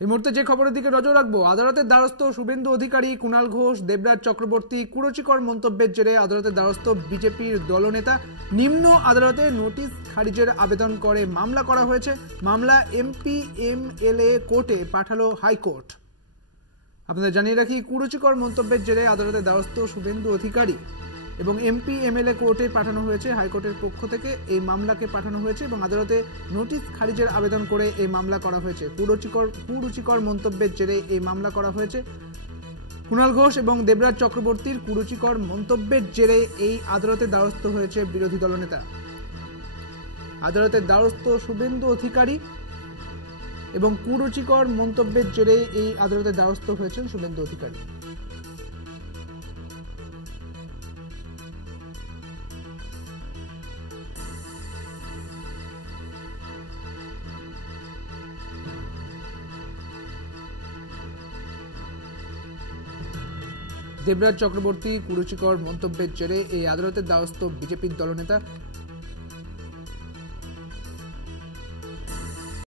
এই মুহূর্তে যে খবরের দিকে নজর রাখবো, আদালতের দ্বারস্থ শুভেন্দু অধিকারী, কুণাল ঘোষ, দেবরাজ চক্রবর্তী কুরুচিকর মন্তব্যের জেরে আদালতের দ্বারস্থ বিজেপির দলনেতা। নিম্ন আদালতে নোটিশ খারিজের আবেদন করে মামলা করা হয়েছে। মামলা এমপি-এমএলএ কোর্টে পাঠালো হাইকোর্ট। আপনাদের জানিয়ে রাখি, কুরুচিকর মন্তব্যের জেরে আদালতের দ্বারস্থ শুভেন্দু অধিকারী এবং এমপি-এমএলএ কোর্টে পাঠানো হয়েছে। হাইকোর্টের পক্ষ থেকে এই মামলাকে পাঠানো হয়েছে এবং আদালতে নোটিশ খারিজের আবেদন করে এই মামলা করা হয়েছে। কুরুচিকর মন্তব্যের জেরে এই মামলা করা হয়েছে। কুণাল ঘোষ এবং দেবরাজ চক্রবর্তীর কুরুচিকর মন্তব্যের জেরে এই আদালতের দ্বারস্থ হয়েছে বিরোধী দলনেতা। আদালতের দ্বারস্থ শুভেন্দু অধিকারী এবং কুরুচিকর মন্তব্যের জেরে এই আদালতের দ্বারস্থ হয়েছেন শুভেন্দু অধিকারী। দেবরাজ চক্রবর্তী কুরুচিকর মন্তব্যের জেরে এই আদালতের দ্বারস্থ বিজেপির দলনেতা।